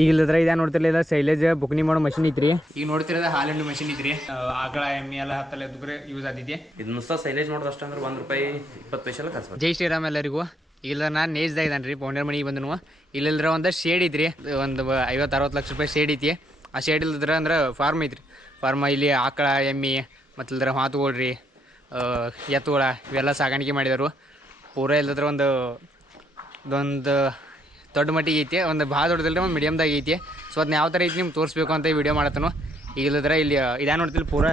ಈಗ ಇಲ್ಲದ್ರ ಇದ ನೋಡ್ತಿರ್ಲಿಲ್ಲ ಶೈಲೇಜ್ ಬುಕ್ನಿ ಮಾಡೋ ಮಷಿನ್ ಐತ್ರಿ. ಈಗ ನೋಡ್ತಿರೋದ ಹಾಲೆಂಡ್ ಮಷಿನ್ ಐತ್ರಿ. ಆಕಳ ಎಮ್ಮೆ ಎಲ್ಲ ಹತ್ತಲ್ಲ ಎದ್ದುಗ್ರೆ ಯೂಸ್ ಆದಿದೆ ಇದು ನುಸ್ತ ಸೈಲೇಜ್ ನೋಡಿದ್ರೆ ಅಷ್ಟು ಅಂದ್ರೆ ಒಂದು ರೂಪಾಯಿ ಇಪ್ಪತ್ತು ಪೈಸೆಲ್ಲ ಖರ್ಚು ಜೈ ಶ್ರೀರಾಮ್ ಎಲ್ಲರಿಗೂ. ಇಲ್ಲ ನಾನು ನೇಜ್ದಾಗ ಇದ್ದಾನೆ ರೀ ಪೌಂಡರ್ ಮನೆಗೆ ಬಂದನು. ಇಲ್ಲಿಲ್ದ್ರ ಒಂದು ಶೇಡ್ ಐತ್ರಿ. ಒಂದು ಐವತ್ತು ಅರವತ್ತು ಲಕ್ಷ ರೂಪಾಯಿ ಶೇಡ್ ಐತಿ. ಆ ಶೇಡ್ ಇಲ್ದ್ರ ಅಂದ್ರೆ ಫಾರ್ಮ್ ಐತ್ರಿ. ಫಾರ್ಮ ಇಲ್ಲಿ ಆಕಳ ಎಮ್ಮೆ ಮತ್ತು ಇಲ್ದ್ರ ಮಾತುಗೋಳ್ರಿ ರೀ ಎತ್ತುಗಳ ಇವೆಲ್ಲ ಸಾಗಾಣಿಕೆ ಮಾಡಿದರು ಪೂರ ಇಲ್ಲದ್ರ ಒಂದು ಇದೊಂದು ದೊಡ್ಡ ಮಟ್ಟಿಗೆ ಐತಿ, ಒಂದು ಭಾಳ ದೊಡ್ಡದಿಲ್ಲ ಒಂದು ಮೀಡಿಯಮ್ದಾಗ ಐತಿ. ಸೊ ಅದನ್ನ ಯಾವ ಥರ ಐತಿ ನಿಮ್ಗೆ ತೋರಿಸ್ಬೇಕು ಅಂತ ಈ ವಿಡಿಯೋ ಮಾಡತ್ತನು. ಈಗ ಇಲ್ಲದ್ರೆ ಇಲ್ಲಿ ಇದೇ ನೋಡ್ತಿಲ್ಲ ಪೂರ,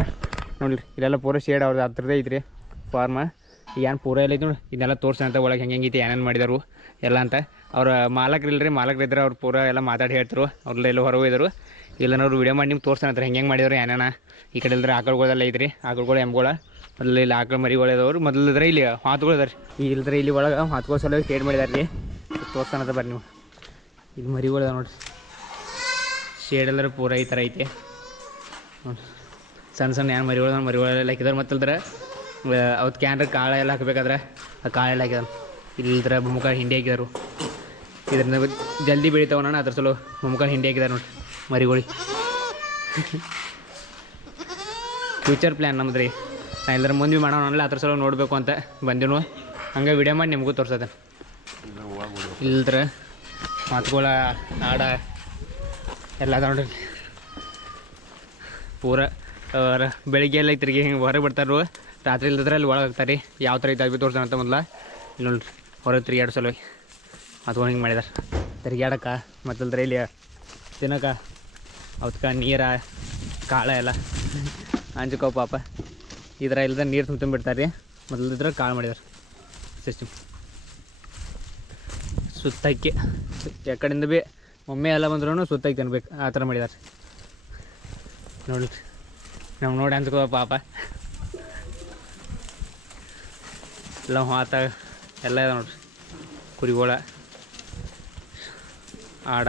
ನೋಡಿರಿ ಇಲ್ಲೆಲ್ಲ ಪೂರ ಶೇಡ್ ಅವ್ರದ್ದು ಹತ್ರದೇ ಐತ್ರಿ ಫಾರ್ಮ ಏನು ಪೂರ ಎಲ್ಲ ಐತಿ ನೋಡಿ ಇದನ್ನೆಲ್ಲ ಅಂತ ಒಳಗೆ ಹೆಂಗೆ ಐತಿ ಏನೇನು ಮಾಡಿದಾರು, ಎಲ್ಲ ಅಂತ. ಅವ್ರ ಮಾಲಕ್ರು ರೀ, ಮಾಲಕ್ರು ಇದ್ರೆ ಅವ್ರು ಪೂರ ಎಲ್ಲ ಮಾತಾಡಿ ಹೇಳ್ತಾರೆ ಅವ್ರಲ್ಲ ಎಲ್ಲ ಹೊರಗೆ ಹೋಗಿದ್ರು. ಇಲ್ಲನವ್ರು ವಿಡಿಯೋ ಮಾಡಿ ನಿಮ್ಗೆ ತೋರಿಸ್ತಾನಂತಾರೆ ಹೆಂಗೆ ಹೆಂಗೆ ಮಾಡಿದ್ರು, ಏನೇನ. ಈ ಕಡೆ ಇಲ್ಲದ್ರೆ ಆಕಳುಗಳೆಲ್ಲ ಐತ್ರಿ, ಆಕಳುಗಳು ಎಮ್ಗಳ ಮೊದಲು ಇಲ್ಲಿ ಆಕಳು ಇದಾವ್ರು ಮೊದಲಿದ್ರೆ ಇಲ್ಲಿ, ಹಾತುಗಳು ಇದಾರೆ ಈಗ ಇಲ್ಲದ್ರೆ ಇಲ್ಲಿ ಒಳಗೆ ಹಾತುಗಳು ಸಲುವಾಗಿ ಶೇಡ್ ಮಾಡಿದಾರೆ ರೀ ತೋರಿಸ್ತಾನಂತ ಬರ್ರಿ ನೀವು. ಇದು ಮರಿಗಳು ನೋಡ್ರಿ. ಶೇಡ್ ಎಲ್ಲರೂ ಪೂರ ಈ ಥರ ಐತೆ. ಸಣ್ಣ ಸಣ್ಣ ಏನು ಮರಿಗಳು ಮರಿಗಳೆಲ್ಲ ಹಾಕಿದಾರೆ ಮತ್ತಲ್ದ್ರೆ ಅವತ್ತು ಕ್ಯಾನ್ರ ಕಾಳ ಎಲ್ಲ ಹಾಕಬೇಕಾದ್ರೆ ಆ ಕಾಳೆಲ್ಲ ಎಲ್ಲ ಇಲ್ಲದ್ರೆ ಮುಖ ಹಿಂಡಿ ಹಾಕಿದಾರು. ಇದರಿಂದ ಜಲ್ದಿ ಬೆಳಿತಾವ ನಾನು ಅದ್ರ ಸಲ ಮುಖ ಹಿಂಡಿ ಹಾಕಿದಾರೆ ನೋಡ್ರಿ ಮರಿಗೋಳಿ. ಫ್ಯೂಚರ್ ಪ್ಲ್ಯಾನ್ ನಮ್ದು ರೀ ನಾ ಎಲ್ಲರ ಮುಂದೆ ಮಾಡೋಣ ಅದ್ರ ಸಲ ನೋಡಬೇಕು ಅಂತ ಬಂದಿನೂ ಹಂಗೆ ವಿಡಿಯೋ ಮಾಡಿ ನಿಮಗೂ ತೋರ್ಸತ್ತೆ ಇಲ್ದ್ರ ಮಾತುಗಳ ಆಡ ಎಲ್ಲ ನೋಡ್ರಿ. ಪೂರ ಬೆಳಿಗ್ಗೆ ಎಲ್ಲ ತಿರುಗಿ ಹಿಂಗೆ ಹೊರಗೆ ಬಿಡ್ತಾರು ರಾತ್ರಿ ಇಲ್ದಿದ್ರೆ ಅಲ್ಲಿ ಒಳಗೆ ಹಾಕ್ತಾರೆ ಯಾವ ಥರ ಇದ್ದಾವೆ ತೋರ್ಸೋಣ ಅಂತ ಮೊದಲ. ಇಲ್ಲಿ ನೋಡ್ರಿ, ಹೊರಗೆ ತಿರುಗಾಡೋ ಸಲುವಾಗಿ ಅದು ಹಿಂಗೆ. ಮಾಡಿದಾರೆ. ತಿರುಗಾಡಕ್ಕೆ ಮತ್ತಲ್ದ್ರೆ ಇಲ್ಲಿ ತಿನ್ನಕ ಅವತ್ಕ ನೀರ, ಕಾಳ ಎಲ್ಲ. ಅಂಜಿಕೋ ಪಾಪ. ಇದ್ರ ಇಲ್ದ ನೀರು ತುಂಬ ತುಂಬಿಡ್ತಾರೆ ಮೊದಲಿದ್ರೆ ಕಾಳು ಮಾಡಿದಾರೆ. ಸಿಸ್ಟಮ್ ಸುತ್ತಕ್ಕೆ. ಕಡೆಯಿಂದ ಭೀ ಒಮ್ಮೆ ಎಲ್ಲ ಬಂದ್ರೂ ಸುತ್ತಕ್ಕೆ ತಿನ್ಬೇಕು. ಆ ಥರ ಮಾಡಿದಾರೆ. ನೋಡಿ ನಾವು ನೋಡಿ ಅಂದ್ಕೋ ಪಾಪ. ಎಲ್ಲ ಆತ ಎಲ್ಲ ಇದೆ ನೋಡ್ರಿ. ಕುರಿಗೋಳ. ಆಡ.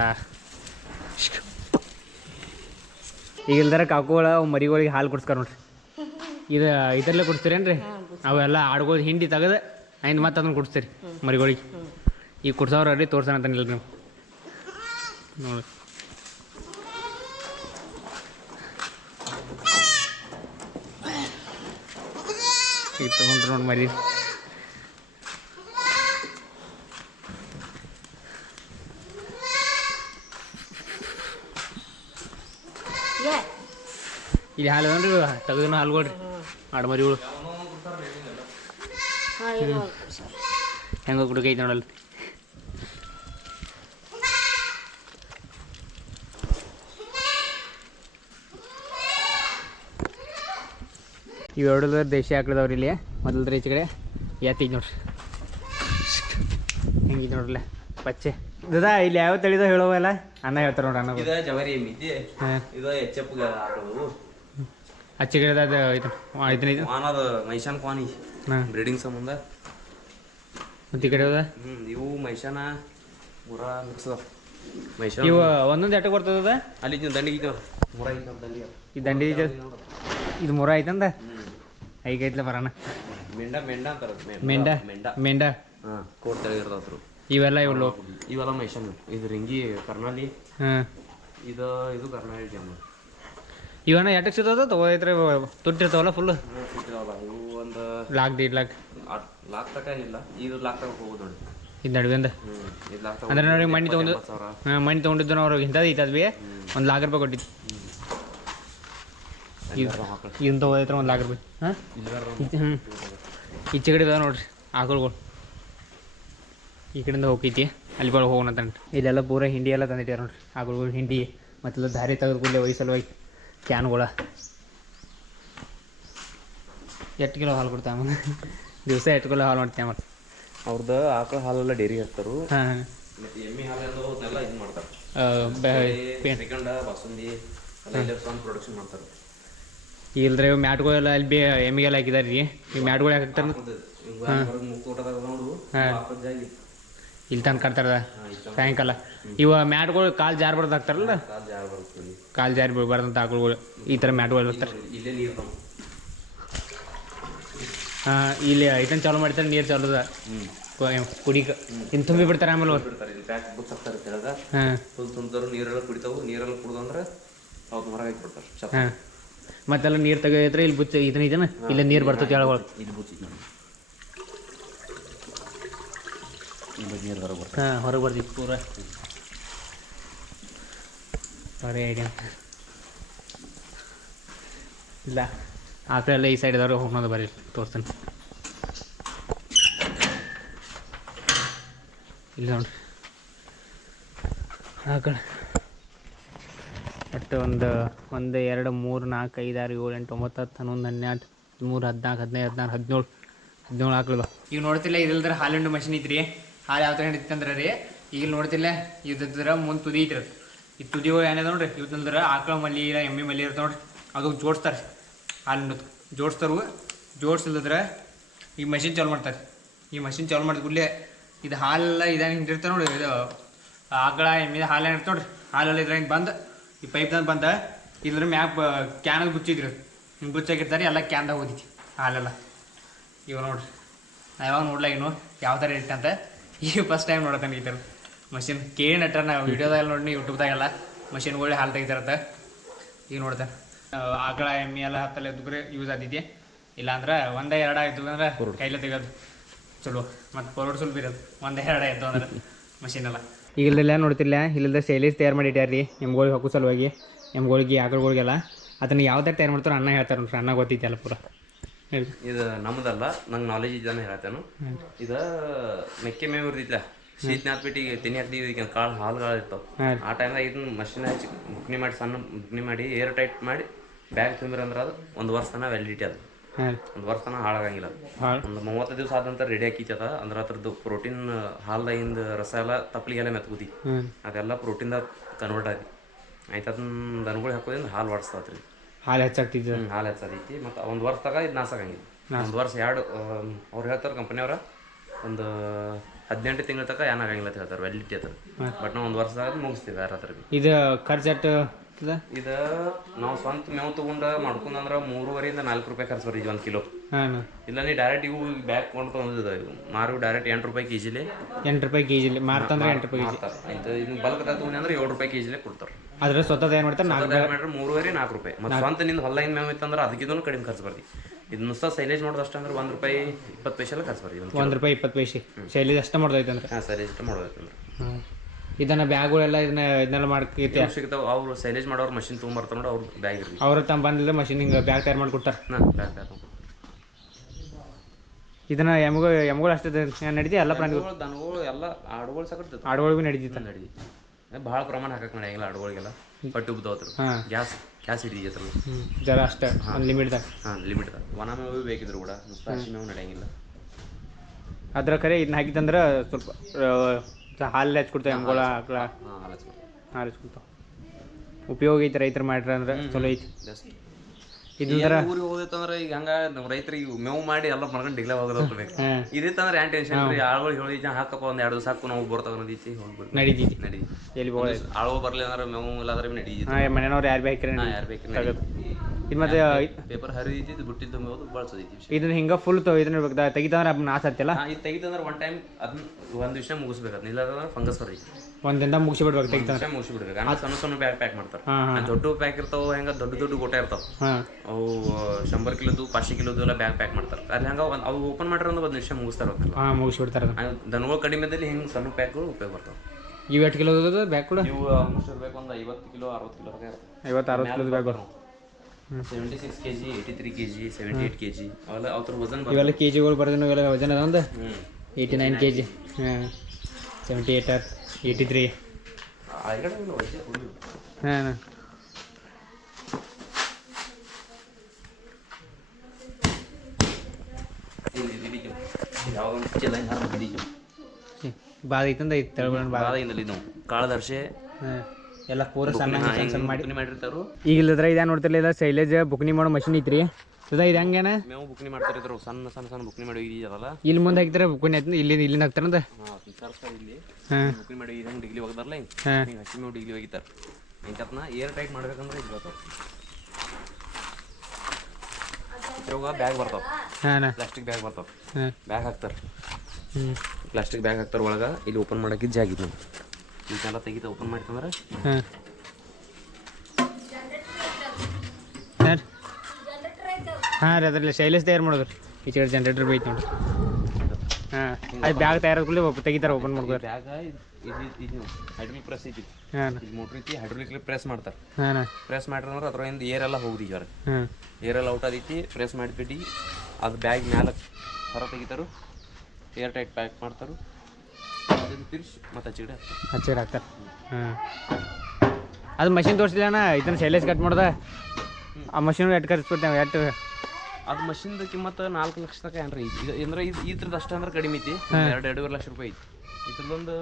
ಈಗ ಇಲ್ದಾರ ಕಾಕುಗಳ ಮರಿಗಳಿಗೆ ಹಾಲು ಕುಡಿಸ್ಕಾರ ನೋಡ್ರಿ. ಇದು ಇದರಲ್ಲೇ ಕುಡಿಸ್ತೀರೇನ್ರಿ? ಅವೆಲ್ಲ ಆಡುಗಳು ಹಿಂಡಿ ತೆಗೆದು ಐದು ಮತ್ತೆ ಅದನ್ನು ಕುಡಿಸ್ತೀರಿ ಮರಿಗಳಿಗೆ. ಈಗ ಕುಡ್ಸೋರು ರೀ ತೋರ್ಸೋಣ ಅಂತಾನಿಲ್ಲ ನೀವು. ನೋಡಿ. ಈಗ ತೊಗೊಂಡ್ರು ನೋಡಿ ಮರಿ. ಇಲ್ಲಿ ಹಾಲು ಅದಾವ್ರಿ ಹಾಲು ಕೊಡ್ರಿ. ಆಡು ಮರಿಗಳು ಹೆಂಗೆ ಕುಡುಕೈತಿ ನೋಡಲ್ಲ. ಇವೆರಡು ದೇಶಿ ಹಾಕಿದವ್ರಿ ಇಲ್ಲಿ. ಮೊದಲ ರೀಚ್ ಕಡೆ. ಎತ್ತೈತಿ ನೋಡ್ರಿ ಹೆಂಗಿದ್ ನೋಡ್ರಲ್ಲ. ಪಚ್ಚೆ. ದಾದಾ ಇಲ್ಲಿ ಯಾವ ತಳಿದ ಹೇಳೋವಲ್ಲ ಅನ್ನ ಹೇಳ್ತಾರೆ ನೋಡ್ರಿ ಅನ್ನ ಇದು ಜವಾರಿ ಮಿತಿ ಇದು ಎಚ್ ಎಫ್ ಹಾಕೋದು ಅಚ್ಚೆ ಕಡೆ ಅದು ಇದು? ಇದನ್ನ ಇದು ಅದು ಮೈಶಾನ್ ಕ್ವಾನಿ ಹಾಂ. ಬ್ರೀಡಿಂಗ್ ಸಂಬಂಧ. ಮತ್ತು ಈ ಕಡೆ ಹೋದ ಹ್ಞೂ ಇವು ಮೈಶಾನ ಮುರ ಮಿಕ್ಸ್ ಮೈಶಾನ ಇವು ಒಂದೊಂದು ಎಟ್ಟಕ್ಕೆ ಬರ್ತದ ಅಲ್ಲಿ ದಂಡಿಗೆ ಮುರ ಇದ್ದಾವ. ದಂಡಿಗೆ ಈ ದಂಡಿ ಇದು ಇದು ಮೂರ ಐತಂದ? ಐಗ ಐತ್ಲ ಬರೋಣ. ಮೆಂಡ ಮೆಂಡ ಅಂತಾರ. ಮೆಂಡ ಮೆಂಡ ಮೆಂಡ. ಹಾಂ ಕೋಟ್ ತೆಗೆದಿರ್ತಾವ್ರು ಇವೆಲ್ಲ ಇವಳು. ಇವೆಲ್ಲ ಮೈಸನ್ ಇದು ರಿಂಗಿ ಕರ್ನಾಲಿ. ಹಾಂ. ಇದು ಇದು ಕರ್ನಾಲಿ ಜಾಮೂನ್ ಇವನ ಎಟಕ್ ಸಿಗ್ತದ ತಗೋಯ್ತ್ರಿ ತುಟ್ಟಿರ್ತಾವಲ್ಲ ಫುಲ್ ಇವು ಒಂದು ಲಾಕ್ ದೀಡ್ ಲಾಕ್ ಲಾಕ್ ತಕ ಇಲ್ಲ ಇದು ಲಾಕ್ ತಕ ಹೋಗೋದು ನೋಡಿ. ಇದು ನಡುವಿಂದ? ಅಂದ್ರೆ ನೋಡಿ ಮಣ್ಣಿ ತೊಗೊಂಡು ಹಾಂ ಮಣ್ಣಿ ತೊಗೊಂಡಿದ್ದು ನಾವು ಅವ್ರಿಗೆ ಇಂಥದ್ದು ಇತ್ತದ್ವಿ ಒಂದು ಲಾಕ್ ರೂಪಾಯಿ ಕೊಟ್ಟಿದ್ದು. ಇದನ್ನ ತಗೋದೈತ್ರ ಒಂದು ಲಾಕ್ ರೂಪಾಯಿ ಹಾಂ? ಹ್ಞೂ ಈಚೆ ಕಡೆ ಇದಾವೆ ನೋಡ್ರಿ ಆಕಳುಗಳು. ಈ ಕಡೆಯಿಂದ ಹೋಗೈತಿ ಅಲ್ಲಿ ಭಾಳ ಹೋಗೋಣ ಅಂತ ಇಲ್ಲೆಲ್ಲ ಪೂರ ಹಿಂಡಿ ಎಲ್ಲ ತಂದಿಟ್ಟಾರ ನೋಡ್ರಿ ಆಕಳುಗಳು ಹಿಂಡಿ ಮತ್ತೆಲ್ಲ ದಾರಿ ತೆಗೆದು ಕೂಡಲೇ ಹೋಯ್ತು ಕ್ಯಾನ್ಗಳ. ಎಟ್ಟು ಕಿಲೋ ಹಾಲು ಕೊಡ್ತಾವ ದಿವಸ ಎಷ್ಟು ಕಿಲೋ ಹಾಲು ಮಾಡ್ತೇವೆ ಮತ್ತೆ. ಅವ್ರದ್ದು ಆಕಳ ಹಾಲೆಲ್ಲ ಡೈರಿ ಹಾಕ್ತಾರು. ಹಾಂ ಹಾಂ. ಮತ್ತೆ ಎಮ್ಮೆ ಹಾಲು ಮಾಡ್ತಾರೆ. ಬಸಂದಿ ಬಾಸುಂದಿ ಪ್ರೊಡಕ್ಷನ್ ಮಾಡ್ತಾರೆ. ಇಲ್ದ್ರೆ ಇವು ಮ್ಯಾಟ್ಗಳೆಲ್ಲ ಅಲ್ಲಿ ಬಿ ಎಮ್ಮಿಗೆಲ್ಲ ಹಾಕಿದಾರೆ ರೀ ಈ ಮ್ಯಾಟ್ಗಳು ಹಾಕ್ತಾರೆ? ಮುಕ್ಕು ಊಟದಾಗ ನೋಡು. ಹಾ. ಆಕಳ ಜಾಗಿ. ಇಲ್ಲಿ ತಂದು ಕಟ್ತಾರ ಹಾ, ಇಲ್ಲಿ ಸಾಯಂಕಾಲ. ಇವ ಮ್ಯಾಟ್ಗಳು ಕಾಲು ಜಾರಿ ಬರ್ದು ಹಾಕ್ತಾರಲ್ಲ? ಕಾಲು ಜಾರಿ ಬೀಳ್ಬಾರ್ದಂತ ಆಕಳುಗಳು ಈ ಥರ ಮ್ಯಾಟ್ಗಳು ಬರ್ತಾರೆ. ಹಾಂ ಇಲ್ಲಿ ಐಟನ್ ಚಾಲು ಮಾಡ್ತಾರೆ ನೀರು ಚಾಲು ಅದ ಹ್ಞೂ ಕುಡಿಕ. ಇನ್ನು ತುಂಬಿ ಬಿಡ್ತಾರೆ ಆಮೇಲೆ ಹಾಕ್ತಾರೆ ಹಾಂ. ನೀರೆಲ್ಲ ಕುಡಿತಾವು. ನೀರೆಲ್ಲ ಕುಡ್ದಂದ್ರೆ ಅವ್ರು ಹೊರಗೆ ಹಾಕಿ ಬಿಡ್ತಾರೆ ಹಾಂ ಮತ್ತೆಲ್ಲ ನೀರು ತೆಗೆದ್ರೆ ಇಲ್ಲಿ ಬುಚ್ಚ ಇದನ್ನ ಇದನ್ನ? ಇಲ್ಲೇ ನೀರು ಬರ್ತದೆ ಒಳಗೊಳಗೆ ಇಲ್ಲಿ ಬುಚ್ಚಿ ನೀರು ಹೊರಗೆ ಬರ್ತಾರೆ ಹಾಂ ಹೊರಗೆ ಬರ್ತಿತ್ತು ಪೂರ. ಬರೀ ಐಡಿಯಾ. ಇಲ್ಲ ಆ ಕಡೆ ಎಲ್ಲ ಈ ಸೈಡ್ ಇದಾರೆ ಹೋಗೋದು ಬರೀ ತೋರಿಸ್ತೀನಿ. ಇಲ್ಲ ನೋಡಿ ಆ ಕಡೆ. ಒಟ್ಟು ಒಂದು ಒಂದು, ಎರಡು, ಮೂರು, ನಾಲ್ಕು, ಐದು, ಆರು, ಏಳು, ಎಂಟು, ಒಂಬತ್ತು, ಹತ್ತು, ಹನ್ನೊಂದು, ಹನ್ನೆರಡು, ಹದಿಮೂರು, ಹದಿನಾಲ್ಕು, ಹದಿನೈದು, ಹದಿನಾರು, ಹದಿನೇಳು ಹದಿನೇಳು ಆಕಳು ಈಗ ನೋಡ್ತಿಲ್ಲ, ಇದಿಲ್ದ್ರೆ ಹಾಲಿಂಡು ಮಷಿನ್ ಐತ್ರಿ. ಹಾಲು ಯಾವ ಥರ ಹಿಡಿತಂದ್ರೆ ರೀ, ಈಗ ನೋಡ್ತಿಲ್ಲ ಇದ್ರ ಮುಂದೆ ತುದಿ ಐತ್ರಿ ಈ ತುದಿಗಳು ಏನಿದೆ ನೋಡ್ರಿ ಇವತ್ತಂದ್ರೆ ಆಕಳ ಮಲ್ಲಿ ಇಲ್ಲ, ಎಮ್ಮೆ ಮಲ್ಲಿ ಇರುತ್ತೆ ನೋಡ್ರಿ, ಅದು ಜೋಡಿಸ್ತಾರೆ ಹಾಲಿಂಡು ಜೋಡಿಸ್ತಾರು ಜೋಡಿಸಿಲ್ಲದ್ರೆ ಈ ಮಷಿನ್ ಚಾಲು ಮಾಡ್ತಾರೆ ಈ ಮಷಿನ್ ಚಾಲು ಮಾಡಿದ ಕೂಡಲೇ ಇದು ಹಾಲೆಲ್ಲ ಇದ ಹಿಂಡಿರ್ತಾರೆ ನೋಡಿ ಇದು ಆಕಳ ಎಮ್ಮೆ ಹಾಲು ಏನಿರ್ತ ನೋಡ್ರಿ ಹಾಲೆಲ್ಲ ಇದ್ರಾಗ ಬಂದು ಈ ಪೈಪ್ದಾಗ ಬಂದ ಇದ್ರ ಮ್ಯಾಪ್ ಕ್ಯಾನಲ್ ಬುಚ್ಚಿದ್ರು ಹಿಂಗೆ ಗುಚ್ಚಾಗಿರ್ತಾರೆ ಎಲ್ಲ ಕ್ಯಾನ್ದಾಗ ಓದಿತಿ ಹಾಲೆಲ್ಲ. ಇವ ನೋಡ್ರಿ. ನಾ ಯಾವಾಗ ನೋಡ್ಲಾಗಿನು ಯಾವ ಥರ ಇರುತ್ತೆ ಅಂತ. ಈಗ ಫಸ್ಟ್ ಟೈಮ್ ನೋಡತ್ತಾನೆ ಈ ಥರ ಮಷಿನ್ ಕೇಳಿ ನಟ್ರ ನಾ ವೀಡಿಯೋದಾಗೆಲ್ಲ ನೋಡಿ ಯೂಟ್ಯೂಬ್ದಾಗೆಲ್ಲ. ಒಳ್ಳೆ ಹಾಲು ತೆಗಿತಾರತ್ತ ಈಗ ನೋಡ್ತಾನೆ. ಆಕಳ ಎಮ್ಮೆ ಎಲ್ಲ ಹತ್ತಲ್ಲ ಎದ್ದುಗ್ರೆ ಯೂಸ್ ಆದಿದ್ದೆ ಇಲ್ಲಾಂದ್ರೆ ಒಂದೇ ಎರಡು ಆಯ್ತು ಅಂದ್ರೆ ಕೈಲೇ ತೆಗೋದು ಚಲೋ. ಮತ್ತು ಪರೋಡ್ ಸ್ವಲ್ಪ ಇರೋದು. ಒಂದೇ ಎರಡು ಆಯ್ತು ಅಂದ್ರೆ ಮಷಿನ್ ಎಲ್ಲ ನೋಡ್ತಿರ್ಲ ಇಲ್ಲದ ಸೇಲೀಸ್ ತಯಾರು ಮಾಡಿಟ್ಟಾರ್ರಿ ನಿಮ್ಗಳಿಗೆ ಹಾಕೋ ಸಲುವಾಗಿ ನಿಮ್ಗಳಿಗೆ ಆಕಳುಗಳಿಗೆಲ್ಲ. ಅದನ್ನ ಯಾವ ಥರ ತಯಾರು ಮಾಡ್ತಾರೋ ಅನ್ನ ಹೇಳ್ತಾರೆ ನೋಡ್ರಿ ಅನ್ನ ಗೊತ್ತೈತಲ್ಲ ಪೂರ. ಇದು ನಮ್ಮದಲ್ಲ ನಂಗೆ ನಾಲೆಜ್ ಇದ್ದಾನೆ ಹೇಳ್ತಾನು. ಇದು ಮೆಕ್ಕೆ ಮೇವು ಇರ್ತಿಲ್ಲ ಶೀತ ಹಾಕ್ಬಿಟ್ಟು ತಿನ್ನಿ ಹಾಕ್ತೀವಿ ಈಗ ಕಾಳು ಹಾಲುಗಳು ಇರ್ತಾವೆ. ಹಾಂ ಆ ಟೈಮ್ದಾಗ ಇದನ್ನ ಮಷಿನ್ ಹಚ್ಚಿ ಬುಕ್ನಿ ಮಾಡಿ ಸಣ್ಣ ಬುಕ್ನಿ ಮಾಡಿ ಏರ್ ಟೈಟ್ ಮಾಡಿ ಬ್ಯಾಗ್ ತುಂಬಿರಂದ್ರೆ ಅದು ಒಂದು ವರ್ಷ ತನಕ ವ್ಯಾಲಿಡಿಟಿ ಅದು. ಒಂದು ವರ್ಷ ತನಕ ಹಾಳಾಗಂಗಿಲ್ಲ. ಒಂದು ಮೂವತ್ತು ದಿವಸ ಆದ ನಂತರ ರೆಡಿ ಹಾಕಿತ್ತದ ಅಂದ್ರೆ ಅದ್ರದ್ದು ಪ್ರೋಟೀನ್ ಹಾಲ್ದಾಗಿಂದ ರಸ ಎಲ್ಲ ತಪ್ಪಲಿಗೆಲ್ಲ ಮೆತ್ಕೋತಿ ಅದೆಲ್ಲ ಪ್ರೋಟೀನ್ದಾಗ ಕನ್ವರ್ಟ್ ಆಗಿ ಆಯ್ತು ಅದನ್ನ ದನಗಳು ಹಾಕೋದ್ರಿಂದ ಹಾಲು ಹೊಡ್ಸ್ತತ್ರಿ ಹಾಲು ಹೆಚ್ಚಾಗ್ತಿದ್ದು? ಹಾಲು ಹೆಚ್ಚಾಗೈತಿ. ಮತ್ತು ಒಂದು ವರ್ಷದಾಗ ಇದು ನಾಸಾಗಂಗಿಲ್ಲ ಒಂದು ವರ್ಷ ಎರಡು ಅವ್ರು ಹೇಳ್ತಾರೆ ಕಂಪನಿಯವ್ರ ಒಂದು ಹದಿನೆಂಟು ತಿಂಗಳ ತನಕ ಏನಾಗಂಗಿಲ್ಲ ಅಂತ ಹೇಳ್ತಾರೆ ವ್ಯಾಲಿಡಿಟಿ ಅದ. ಬಟ್ ನಾವು ಒಂದು ವರ್ಷದಾಗ ಮುಗಿಸ್ತೀವಿ ಯಾರ ಹತ್ರ ಇದು ಖರ್ಚು ಅಟ್ಟು ಇದ ಇದು ನಾವು ಸ್ವಂತ ಮೇವು ತಗೊಂಡ ಮಾಡ್ಕೊಂಡ್ರೆ ಮೂರುವರೆಯಿಂದ ನಾಲ್ಕು ರೂಪಾಯಿ ಖರ್ಚು ಬರೀ ಒಂದು ಕಿಲೋ. ಹಾಂ ಇಲ್ಲ ನೀ ಡೈರೆಕ್ಟ್ ಇವು ಬ್ಯಾಗ್ ಕೊಂಡು ತಗೊಂಡಿದ ಮಾರು ಡೈರೆಕ್ಟ್ ಎಂಟು ರೂಪಾಯಿ ಕೆಜಿಲಿ ಎಂಟು ರೂಪಾಯಿ ಕೆಜಿಲಿ ಮಾರ್ತಂದ್ರೆ ಎಂಟು ರೂಪಾಯಿ ಕೆ ಜಿ ಆಯ್ತು ಇದನ್ನ ಬಲ್ಕ್ ತಗೊಂಡು ಅಂದ್ರೆ ಏಳು ರೂಪಾಯಿ ಕೆ ಜಿಲೆ ಕೊಡ್ತಾರೆ. ಆದ್ರೆ ಸ್ವತಃ ಏನು ಮಾಡ್ತಾರೆ? ನಾಲ್ಕು ಮಾಡಿದ್ರೆ ಮೂರುವರೆ ನಾಲ್ಕು ರೂಪಾಯಿ. ಮತ್ತು ಸ್ವಂತ ನಿಂದ ಹೊಲ್ಲಾಗಿನ ಮೇವು ಇತ್ತಂದ್ರೆ ಅದಕ್ಕಿಂತ ಕಡಿಮೆ ಖರ್ಚು ಬರ್ತಿ ಇದು ನುಸ್ತ ಸೈಲೇಜ್ ಮಾಡೋದು ಅಷ್ಟೇ ಅಂದ್ರೆ ಒಂದು ರೂಪಾಯಿ ಇಪ್ಪತ್ತು ಪೈಸೆಲ್ಲ ಖರ್ಚು ಬರ್ತೀವಿ ಒಂದು ರೂಪಾಯಿ ಇಪ್ಪತ್ತು ಪೈಸೆ. ಶೈಲಿ ಅಷ್ಟೇ ಮಾಡ್ದೈತೆ ಅಂದ್ರೆ ಹಾಂ ಸೈಲೇಜ್ ಇಷ್ಟ ಮಾಡೋದೈತಂದ್ರೆ ಹಾಂ ಇದನ್ನ ಬ್ಯಾಗ್ಗಳೆಲ್ಲ ಇದನ್ನ ಇದನ್ನೆಲ್ಲ ಮಾಡ್ಕೈತಿ ಸಿಗ್ತಾವ ಅವ್ರು ಸೈಲೇಜ್ ಮಾಡೋರು ಮಷಿನ್ ತೊಗೊಂಬರ್ತಾರ ನೋಡಿ ಅವ್ರು ಬ್ಯಾಗ್ ಇರಲಿ. ಅವ್ರ ತಮ್ಮ ಬಂದಿಲ್ಲ ಮಷಿನ್ ಹಿಂಗೆ ಬ್ಯಾಗ್ ತಯಾರು ಮಾಡಿ ಕೊಡ್ತಾರೆ ಬ್ಯಾಗ್ ಇದನ್ನ ಎಮ್ಗಳು ಎಮ್ಗಳು ಅಷ್ಟೇ ನಡೀತಿ ಎಲ್ಲ ಪ್ರಾಣಿಗಳು ದನಗಳು ಎಲ್ಲ ಆಡುಗಳು ಸಾಕಿರ್ತೈತೆ ಆಡುಗಳು ಭೀ ನಡೀತಿತ್ತ? ನಡೀತಿ ಭಾಳ ಪ್ರಮಾಣ ಹಾಕಕ್ಕೆ ನಡೆಯಂಗಿಲ್ಲ ಆಡುಗಳಿಗೆಲ್ಲ. ಪಟ್ಟು ಉಬ್ದೋತ್ರು ಹಾಂ. ಗ್ಯಾಸ್ ಗ್ಯಾಸ್ ಹಿಡಿದಿತ್ತಲ್ಲ ಹ್ಞೂ ಜರ ಅಷ್ಟೇ ಒಂದು ಲಿಮಿಟ್ದಾಗ ಹಾಂ ಲಿಮಿಟ್ ವನ ಮೇವು ಬೇಕಿದ್ರು ಕೂಡ ಹಸಿ ಮೇವು ನಡೆಯಂಗಿಲ್ಲ. ಅದ್ರ ಕರೆ ಇದನ್ನ ಹಾಕಿದಂದ್ರೆ ಸ್ವಲ್ಪ ಹಾಲು ಹಚ್ಕೊಡ್ತಾವೆ ಎಮ್ಗಳ ಆಕಳ. ಹಾಂ ಆಲೋಚನೆ ಹಾಲು ಹಚ್ಕೊಡ್ತಾವೆ. ಉಪಯೋಗ ಐತಿ ರೈತರು ಮಾಡ್ರ ಅಂದ್ರೆ ಚಲೋ ಐತಿ. ಜಾಸ್ತಿ. ಇದ್ರ ಊರಿಗೆ ಹೋದೈತಂದ್ರೆ ಈಗ ಹಂಗ ನಮ್ಮ ರೈತರಿಗೆ ಮೇವು ಮಾಡಿ ಎಲ್ಲ ಮಾಡ್ಕೊಂಡು ಡಿಗ್ಲ ಹೋಗೋದಬೇಕು ಹಾಂ. ಇದಿತ್ತಂದ್ರೆ ಏನ್ ಟೆನ್ಷನ್ ರೀ ಆಳುಗಳು ಹೇಳಿ ಜನ ಹಾಕಪ್ಪ ಒಂದ್ ಎರಡು ದಿವಸ ಹಾಕು ನಾವು ಬರ್ತಾವ ನಡೀತಿ ಹೋಗ್ಬಿಟ್ಟು ನಡೀತೈತಿ. ನಡಿ ಎಲ್ಲಿ ಆಳುಗಳು ಬರ್ಲಿ ಅಂದ್ರೆ ಮೇವು ಇಲ್ಲಾಂದ್ರೆ ನಡೀತಿ ಮನೆಯವ್ರು ಯಾರು ಬೇಕ್ರಿ ಯಾರು ಬೇಕು ಇದು ಮತ್ತೆ ಪೇಪರ್ ಹರಿದೈತಿ ಬಿಟ್ಟಿದ್ದು ಮೇವು ಬಳಸೋದೈತಿ ಇದನ್ನ ಹಿಂಗ ಫುಲ್ ಇದನ್ನ ತೆಗಿತಂದ್ರೆ ಅದನ್ನ ಹಾ ಇದು ತೆಗಿತಂದ್ರೆ ಒನ್ ಟೈಮ್ ಅದನ್ನ ಒಂದ್ ವಿಷಯ ಮುಗಿಸ್ಬೇಕು. ಇಲ್ಲಾಂದ್ರೆ ಫಂಗಸ್ ಬರ್ತೈತಿ ಒಂದಿಂದ ಮುಗಿಸಿ ಬಿಡ್ಬೇಕು ತೆಗಿತಾನೆ ವಿಷಯ ಮುಗಿಸಿ ಬಿಡ್ಬೇಕು ಆಮೇಲೆ ಸಣ್ಣ ಸಣ್ಣ ಬ್ಯಾಗ್ ಪ್ಯಾಕ್ ಮಾಡ್ತಾರೆ. ದೊಡ್ಡ ಪ್ಯಾಕ್ ಇರ್ತಾವ ಹೆಂಗ ದೊಡ್ಡ ದೊಡ್ಡ ಗೋಟೆ ಇರ್ತಾವ. ಅವು ಶಂಬರ್ ಕಿಲೋದು ಪಾಶಿ ಕಿಲೋದು ಎಲ್ಲ ಬ್ಯಾಗ್ ಪ್ಯಾಕ್ ಮಾಡ್ತಾರೆ. ಅಲ್ಲಿ ಹಂಗ ಒಂದ್ ಅವು ಓಪನ್ ಮಾಡ್ರೆ ಒಂದು ಒಂದು ನಿಮಿಷ ಮುಗಿಸ್ತಾರ ಹಾಂ ಮುಗಿಸಿ ಬಿಡ್ತಾರೆ ಅದನ್ನ ದನಗಳು ಕಡಿಮೆದಲ್ಲಿ ಹಿಂಗೆ ಸಣ್ಣ ಪ್ಯಾಕ್ಗಳು ಉಪಯೋಗ ಬರ್ತಾವೆ. ಇವು ಎಷ್ಟು ಕಿಲೋ ಬ್ಯಾಗ್ ಕೂಡ? ಇವು ಆಲ್ಮೋಸ್ಟ್ ಇರಬೇಕು ಒಂದು ಐವತ್ತು ಕಿಲೋ ಅರವತ್ತು ಕಿಲೋ ಐವತ್ತು ಅರವತ್ತು ಕಿಲೋದ bag seventy six K G eighty three K G seventy eight K G ಅವೆಲ್ಲ ಅವ್ರ ವಜನ್ ಬರ್ತವೆ. ಇವೆಲ್ಲ ಕೆ ಜಿಗಳು ಬರ್ದಿನ ಇವೆಲ್ಲ ವಜನ ಅದ? ಒಂದು ಏಯ್ಟಿ ನೈನ್ ಕೆ ಜಿ ಹಾಂ ಸೆವೆಂಟಿ ಏಟ್ ಆರ್ ಏಯ್ಟಿ ತ್ರೀ ಹಾಂ ಬಾದ ಐತಂದ ಐತೆ ಬಾದ ಬಾದಾಗಿಂದಲ್ಲಿ ನಾವು ಕಾಳದರ್ಶೆ. ಹಾಂ. ಎಲ್ಲ ಪೂರ ಸಣ್ಣ ಸಣ್ಣ ಸಣ್ಣ ಮಾಡಿ. ಬುಕ್ನಿ ಮಾಡಿರ್ತಾರು ಈಗ ಇಲ್ಲದ್ರ ಇದ ನೋಡ್ತಿರ್ಲಿಲ್ಲ ಶೈಲೇಜ್ ಬುಕ್ನಿ ಮಾಡೋ ಮಷಿನ್ ಐತ್ರಿ. ಸುಧಾ ಇದು ಹೆಂಗೇನ? ಮೇವು ಬುಕ್ನಿ ಮಾಡ್ತಾರಿದ್ರು ಸಣ್ಣ ಸಣ್ಣ ಸಣ್ಣ ಬುಕ್ನಿ ಮಾಡಿ ಇದೆಯಲ್ಲ ಇಲ್ಲಿ ಮುಂದೆ ಹಾಕ್ತಾರೆ ಬುಕ್ನಿ ಆಯ್ತು ಇಲ್ಲಿ ಇಲ್ಲಿಂದ ಹಾಕ್ತಾರಂದ ಸರ್ ಸರ್ಕಾರ ಇಲ್ಲಿ. ಬುಕ್ನಿ ಮಾಡಿ ಹೆಂಗ್ ಹೆಂಗೆ ಡಿಗ್ಲಿ ಹೋಗ್ತಾರಲ್ಲ ಹಿಂಗೆ ಹಾಂ. ಹಿಂಗೆ ಹಸಿ ಮೇವು ಡಿಗ್ಲಿ ಹೋಗಿತಾರೆ ಇಂಥದ್ನ ಏರ್ ಟೈಟ್ ಮಾಡ್ಬೇಕಂದ್ರೆ ಇದು ಬರ್ತಾವೆ. ಇದ್ರೊಳಗ ಬ್ಯಾಗ್ ಬರ್ತಾವೆ. ಹಾಂ ಪ್ಲಾಸ್ಟಿಕ್ ಬ್ಯಾಗ್ ಬರ್ತಾವೆ. ಹಾಂ. ಬ್ಯಾಗ್ ಹಾಕ್ತಾರ. ಪ್ಲಾಸ್ಟಿಕ್ ಬ್ಯಾಗ್ ಹಾಕ್ತಾರ ಒಳಗ ಇಲ್ಲಿ ಓಪನ್ ಮಾಡಕ್ಕೆ ಜಾಗ ನೋಡಿ. ಇದನ್ನೆಲ್ಲ ತೆಗಿತ ಓಪನ್ ಮಾಡ್ತಂದ್ರೆ? ಹಾಂ. ಹಾಂ ರೀ ಅದರಲ್ಲಿ ಶೈಲೇಶ್ ತಯಾರು ಮಾಡಿದ್ರು ಈ ಕಡೆ ಜನ್ರೇಟರ್ ಬೈತ್ ನೋಡ್ರಿ ಹಾಂ ಅದು ಬ್ಯಾಗ್ ತಯಾರು ತೆಗಿತಾರೆ ಓಪನ್ ಮಾಡ್ಕೋರಿ ಬ್ಯಾಗ ಹೈಡ್ರೋಲಿಕ್ ಪ್ರೆಸ್ ಐತಿ. ಹಾಂ ಇದು ಮೋಟ್ರ್ ಐತಿ ಹೈಡ್ರೋಲಿಕ್ ಪ್ರೆಸ್ ಮಾಡ್ತಾರೆ. ಹಾಂ ಪ್ರೆಸ್ ಮಾಡಿದ್ರೆ ಏರ್ ಎಲ್ಲ ಹೋಗ್ದಿ ಜರ ಏರ್ ಎಲ್ಲ ಔಟ್ ಆದೈತಿ ಪ್ರೆಸ್ ಮಾಡಿಬಿಟ್ಟು ಅದು ಬ್ಯಾಗ್ ಮ್ಯಾಲ ಹೊರ ತೆಗಿತಾರು. ಏರ್ ಟೈಟ್ ಪ್ಯಾಕ್ ಮಾಡ್ತಾರು. ಅದನ್ನು ತಿರ್ಸಿ ಮತ್ತೆ ಹಚ್ಚಿಡೆ ಹಚ್ಚಿರ ಹಾಕ್ತಾರೆ. ಹಾಂ ಅದು ಮಷಿನ್ ತೋರಿಸಿಲ್ಲ ಇದನ್ನ ಶೈಲೇಶ್ ಕಟ್ ಮಾಡ್ದ? ಆ ಮಷಿನ್ ಎಟ್ ಕರ್ಸ್ಬಿಡ್ತೇವೆ ಎಟ್ಟು ಅದು ಮಷಿನ್ದ ಕಿಮ್ಮತ್ತು ನಾಲ್ಕು ಲಕ್ಷ ತಕ ಏನ್ರಿ? ಇದು ಅಂದ್ರೆ ಇದು ಇದ್ರದ್ದು ಅಷ್ಟ ಅಂದ್ರೆ ಕಡಿಮೆ ಐತಿ. ಎರಡು ಎರಡೂವರೆ ಲಕ್ಷ ರೂಪಾಯಿ ಐತಿ. ಇದ್ರದ್ದೊಂದು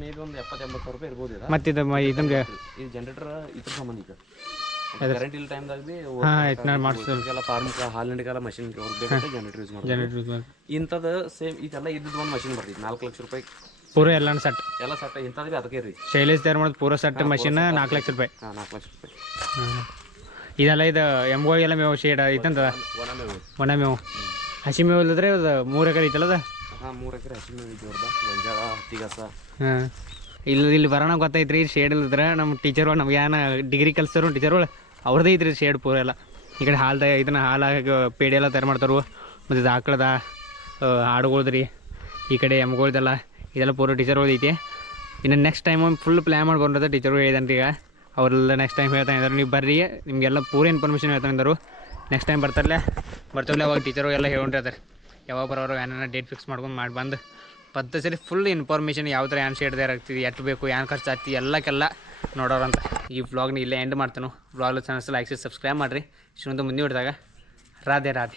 ಮೇಬಿ ಒಂದು ಎಪ್ಪತ್ತು ಎಂಬತ್ತು ಸಾವಿರ ರೂಪಾಯಿ ಇರ್ಬೋದು ಇದು. ಮತ್ತು ಇದು ಇದನ್ನ ಇದು ಜನರೇಟರ್ ಇದ್ರ ಸಂಬಂಧ ಈಗ. ಕರೆಂಟ್ ಇಲ್ಲ ಟೈಮ್ದಾಗ ಫಾರ್ಮಿಕ ಹಾಂ ಆಯ್ತು ನಾನು ಮಾಡಿಸ್ತೀನಿ ಎಲ್ಲ ಫಾರ್ಮ್ ಹಾಲಿನಿಗೆಲ್ಲ ಮಷಿನ್ ಜನರೇಟರ್ ಯೂಸ್ ಮಾಡ್ತಾರೆ ಇಂಥದ್ದು ಸೇಮ್ ಇದೆಲ್ಲ ಇದ್ದದ್ದು ಒಂದು ಮಷಿನ್ ಬರ್ತೈತಿ ನಾಲ್ಕು ಲಕ್ಷ ರೂಪಾಯಿ ಪೂರ ಎಲ್ಲ ಸೆಟ್. ಎಲ್ಲ ಸೆಟ್ ಇಂಥದ್ದು ಅದಕ್ಕೆ ರೀ ಶೈಲೇಶ್ ತಯಾರು ಮಾಡೋದು ಪೂರ ಸೆಟ್ ಮಷಿನ್ ನಾಲ್ಕು ಲಕ್ಷ ರೂಪಾಯಿ. ಹಾಂ ನಾಲ್ಕು ಲಕ್ಷ ರೂಪಾಯಿ. ಇದೆಲ್ಲ ಇದು ಎಲ್ಲ ಮೇವು ಶೇಡ್ ಐತಂತ ಒಣ ಮೇವು. ಹಸಿ ಮೇವು ಇಲ್ಲದ್ರೆ ಅದು ಮೂರು ಎಕರೆ ಐತಲ್ಲ ಅದು? ಹಾಂ ಮೂರು ಎಕರೆ ಹಸಿ ಮೇವು ಇದ್ದು ಅವ್ರದ. ಗೊಂಜಾಳ ಹತ್ತಿಗಸ ಹಾಂ. ಇಲ್ಲಿ ಇಲ್ಲಿ ಬರೋಣ ಗೊತ್ತೈತ್ರಿ ಶೇಡ್ ಇಲ್ಲದ್ರೆ ನಮ್ಮ ಟೀಚರ್ ನಮ್ಗೆ ಏನ ಡಿಗ್ರಿ ಕಲ್ಸೋರು ಟೀಚರ್ಗಳು ಅವ್ರದ್ದೇ ಐತ್ರಿ ಶೇಡ್ ಪೂರ ಎಲ್ಲ. ಈ ಕಡೆ ಹಾಲ್ದ ಇದನ್ನ ಹಾಲಾಗ ಪೇಡೆ ಎಲ್ಲ ತಯಾರು ಮಾಡ್ತಾರೆ ಮತ್ತು ಇದು ಆಕಳದ ಆಡುಗಳ್ದು ರೀ ಈ ಕಡೆ ಎಮ್ಗಳ್ದೆಲ್ಲ ಇದೆಲ್ಲ ಪೂರ ಟೀಚರ್ ಐತಿ. ಇನ್ನು ನೆಕ್ಸ್ಟ್ ಟೈಮ್ ಫುಲ್ ಪ್ಲ್ಯಾನ್ ಮಾಡ್ಕೊಂಡಿರೋದು ಟೀಚರ್ಗಳು ಹೇಳಿದಾನೆ ಈಗ. ಅವರೆಲ್ಲ ನೆಕ್ಸ್ಟ್ ಟೈಮ್ ಹೇಳ್ತಾ ಇದ್ದಾರೆ ನೀವು ಬರ್ರಿ, ನಿಮಗೆಲ್ಲ ಪೂರ ಇನ್ಫಾರ್ಮೇಷನ್ ಹೇಳ್ತಾ ಇದ್ದಾರೆ ನೆಕ್ಸ್ಟ್ ಟೈಮ್ ಬರ್ತಾರಲ್ಲ ಬರ್ತಾವಲ್ಲ ಅವಾಗ ಟೀಚರು ಎಲ್ಲ ಹೇಳ್ಕೊಂಡಿರ್ತಾರೆ ಯಾವಾಗ ಬರೋರು ಏನಾರ ಡೇಟ್ ಫಿಕ್ಸ್ ಮಾಡ್ಕೊಂಡು ಮಾಡಿ ಬಂದು ಪದ್ಧ ಸರಿ ಫುಲ್ ಇನ್ಫಾರ್ಮೇಷನ್ ಯಾವ ಥರ ಏನು ಶೇಡ್ ಆಗ್ತಿದೆ ಎಷ್ಟು ಬೇಕು, ಏನು ಖರ್ಚು ಆಗ್ತಿ ಎಲ್ಲಕ್ಕೆಲ್ಲ ನೋಡೋರಂತ ಈ ವ್ಲಾಗ್ನ ಇಲ್ಲೇ ಎಂಡ್ ಮಾಡ್ತಾನು. ವ್ಲಾಗ್ ಚಾನಲ್ಸ್ ಲೈಕ್ ಸಬ್ಸ್ಕ್ರೈಬ್ ಮಾಡಿರಿ. ಇಷ್ಟೊಂದು ಮುಂದೆ ಹಿಡಿದಾಗ ರಾಧೆ ರಾಧೆ.